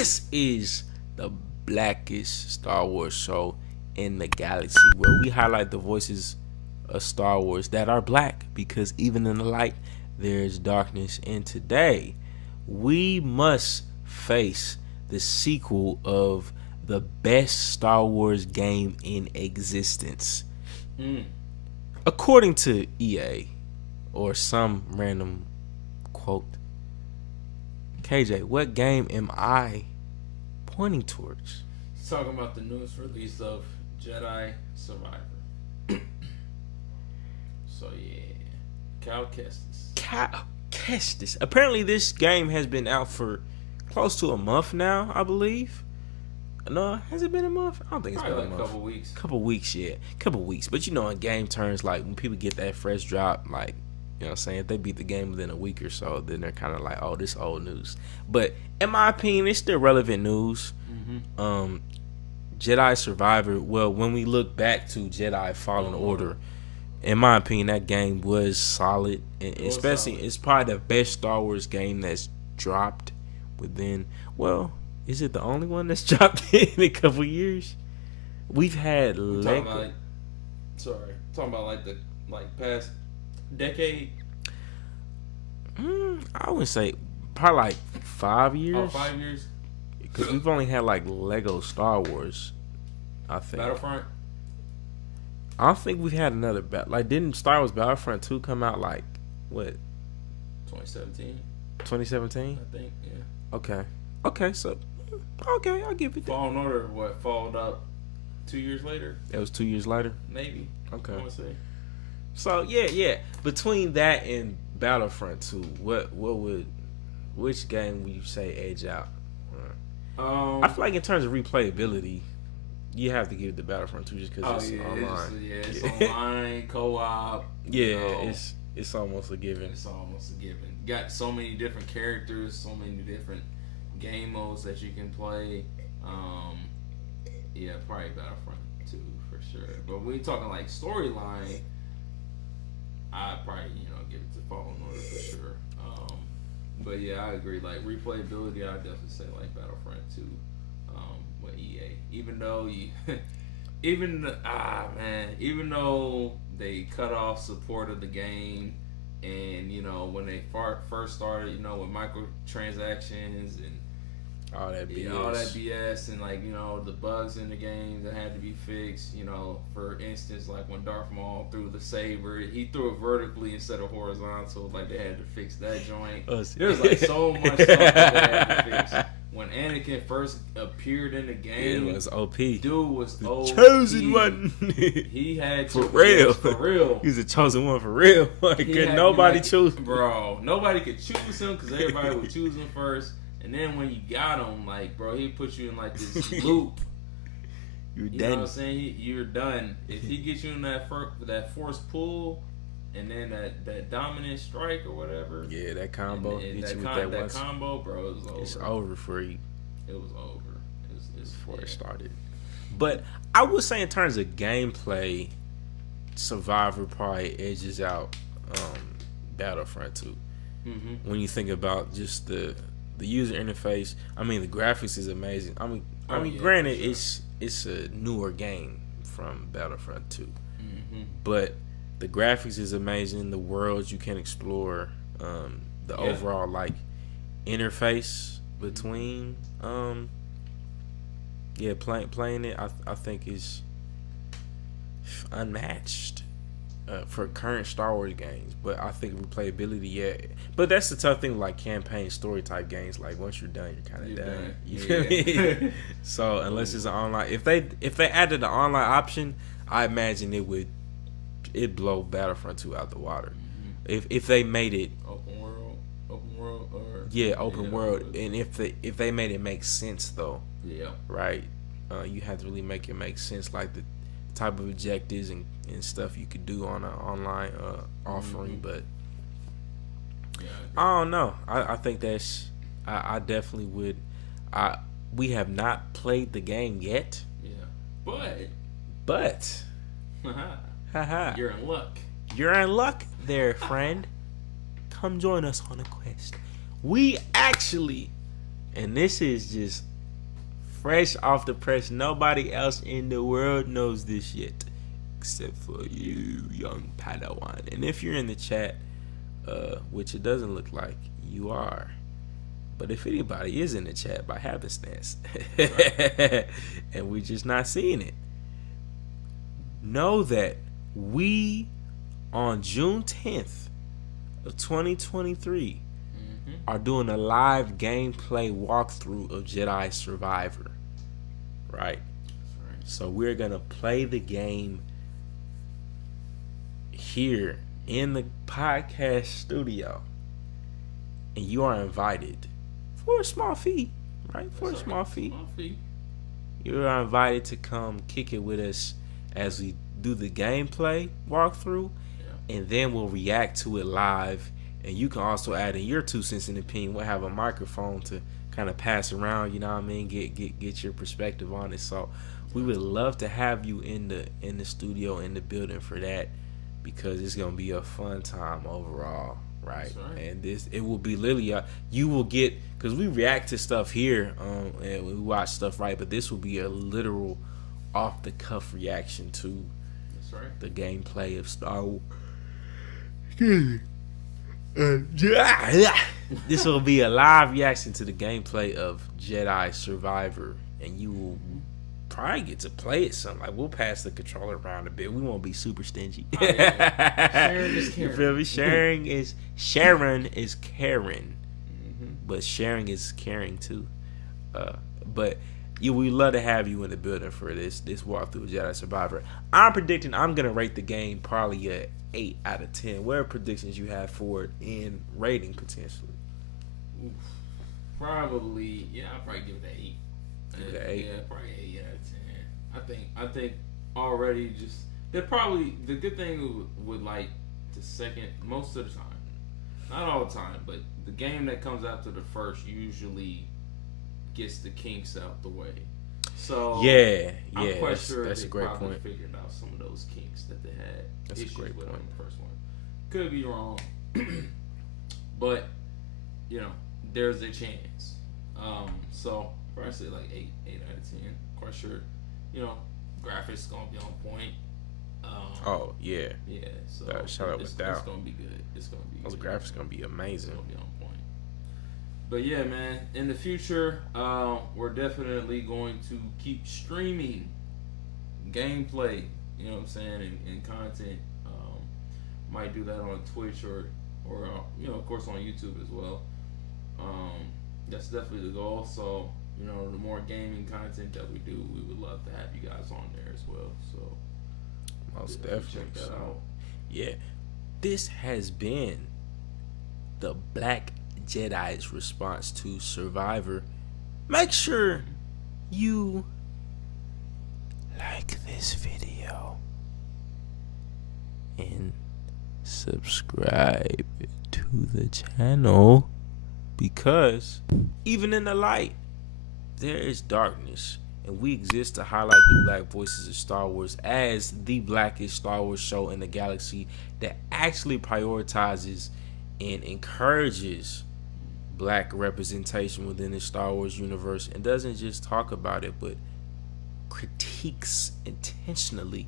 This is the blackest Star Wars show in the galaxy, where we highlight the voices of Star Wars that are black, because even in the light, there's darkness. And today, we must face the sequel of the best Star Wars game in existence. According to EA, or some random quote, KJ, what game am I pointing towards? He's talking about the newest release of Jedi Survivor. So yeah, Cal Kestis. Apparently, this game has been out for close to a month now, I believe. No, has it been a month? I don't think it's probably been a like month. Couple weeks, yeah. Couple weeks. But you know, in game terms, like when people get that fresh drop, like, you know what I'm saying, if they beat the game within a week or so, then they're kind of like, oh, this old news. But in my opinion, it's still relevant news. Jedi Survivor, well, when we look back to Jedi Fallen Order, in my opinion, that game was solid. And especially, it's probably the best Star Wars game that's dropped within, well, is it the only one that's dropped in a couple years? We've had talking about like the past decade. I would say probably like 5 years. Oh, 5 years. Because we've only had like Lego Star Wars, I think. Battlefront. I don't think we've had another didn't Star Wars Battlefront 2 come out like what? 2017. 2017. I think. Yeah. Okay. So, okay, I'll give it that. Fallen Order, followed up 2 years later? That was 2 years later? Maybe. Okay. I want to say. So, yeah. Between that and Battlefront 2, which game would you say edge out? I feel like in terms of replayability, you have to give it to Battlefront 2 just because it's online. It's online, co-op. Yeah, it's almost a given. It's almost a given. Got so many different characters, so many different game modes that you can play. Yeah, probably Battlefront 2 for sure. But when you're talking like storyline, I'd probably give it to Fallen Order for sure. But yeah, I agree. Like replayability, I'd definitely say like Battlefront 2 with EA. Even though even though they cut off support of the game, and when they first started, with microtransactions and all that BS, and the bugs in the game that had to be fixed. For instance, like when Darth Maul threw the saber, he threw it vertically instead of horizontal. Like they had to fix that joint. There's like so much stuff that they had to fix. When Anakin first appeared in the game, it was OP. Dude was the OP. Chosen one. He had for real. He was a chosen one for real. Could nobody choose him. Bro, nobody could choose him because everybody would choose him first. And then when you got him, he put you in this loop. You're done. You know what I'm saying? You're done. If he gets you in that forced pull, and then that dominant strike or whatever. Yeah, that combo. And that combo, bro, it was over. It's over for you. It was over. Before it started. But I would say in terms of gameplay, Survivor probably edges out Battlefront 2. When you think about just the user interface, I mean, the graphics is amazing. Granted, sure. It's a newer game from Battlefront 2, but the graphics is amazing. The worlds you can explore, the overall interface between, playing it, I think is unmatched. For current Star Wars games, but I think replayability, but that's the tough thing, like campaign story type games. Like once you're done, you're kind of done. You feel me? So unless it's an online, if they added an online option, I imagine it'd blow Battlefront 2 out the water. If they made it open world, open world, and if they made it make sense though, right, you have to really make it make sense, like the type of objectives and stuff you could do on an online offering. But I don't know. I think that's I definitely would. We have not played the game yet. But you're in luck. You're in luck there, friend. Come join us on a quest. We actually, and this is just fresh off the press. Nobody else in the world knows this yet, except for you, young Padawan. And if you're in the chat, which it doesn't look like you are, but if anybody is in the chat by happenstance, and we're just not seeing it, know that we, on June 10th of 2023, are doing a live gameplay walkthrough of Jedi Survivor. Right? So we're going to play the game here in the podcast studio. And you are invited for a small fee, right? For a small fee. You are invited to come kick it with us as we do the gameplay walkthrough. Yeah. And then we'll react to it live. And you can also add in your 2 cents and opinion. We'll have a microphone to kind of pass around, you know what I mean? Get your perspective on it. So we would love to have you in the studio, in the building for that, because it's gonna be a fun time overall, right? And it will be literally you will get, because we react to stuff here, and we watch stuff, right? But this will be a literal off the cuff reaction to the gameplay of Star Wars. This will be a live reaction to the gameplay of Jedi Survivor, and you will probably get to play it something. Like, we'll pass the controller around a bit. We won't be super stingy. Oh, yeah. Sharing is caring. You feel me? Sharon is caring, but sharing is caring too. But we love to have you in the building for this walkthrough of Jedi Survivor. I'm predicting I'm gonna rate the game probably a 8 out of 10. What are predictions you have for it in rating potentially? Oof. Probably, I'll probably give it an 8. Give it an 8? Yeah, probably 8 out of 10. I think already just, they're probably, the good thing with like the second, most of the time, not all the time, but the game that comes after the first usually gets the kinks out the way. So I'm quite sure that's they a great probably point. Figured out some of those kinks that they had. That's issues a great with point. on the first one. Could be wrong, but there's a chance. So probably say like 8 out of 10. Quite sure, graphics gonna be on point. Oh yeah. So shout out with that. It's gonna be good. It's gonna be. Those graphics gonna be amazing. It's gonna be on point. But yeah, man, in the future, we're definitely going to keep streaming gameplay, you know what I'm saying, and content. Might do that on Twitch or of course on YouTube as well. That's definitely the goal. So, the more gaming content that we do, we would love to have you guys on there as well. So most definitely check that out. Yeah. This has been the Black Jedi's response to Survivor. Make sure you like this video and subscribe to the channel, because even in the light there is darkness, and we exist to highlight the black voices of Star Wars as the blackest Star Wars show in the galaxy that actually prioritizes and encourages black representation within the Star Wars universe, and doesn't just talk about it but critiques intentionally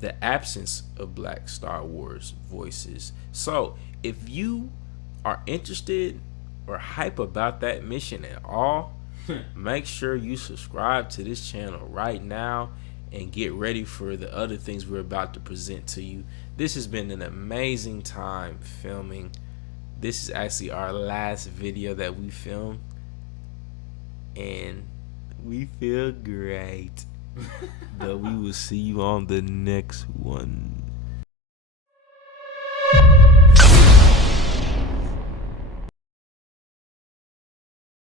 the absence of black Star Wars voices. So if you are interested or hype about that mission at all, make sure you subscribe to this channel right now and get ready for the other things we're about to present to you. This has been an amazing time filming. This is actually our last video that we filmed, and we feel great. But we will see you on the next one.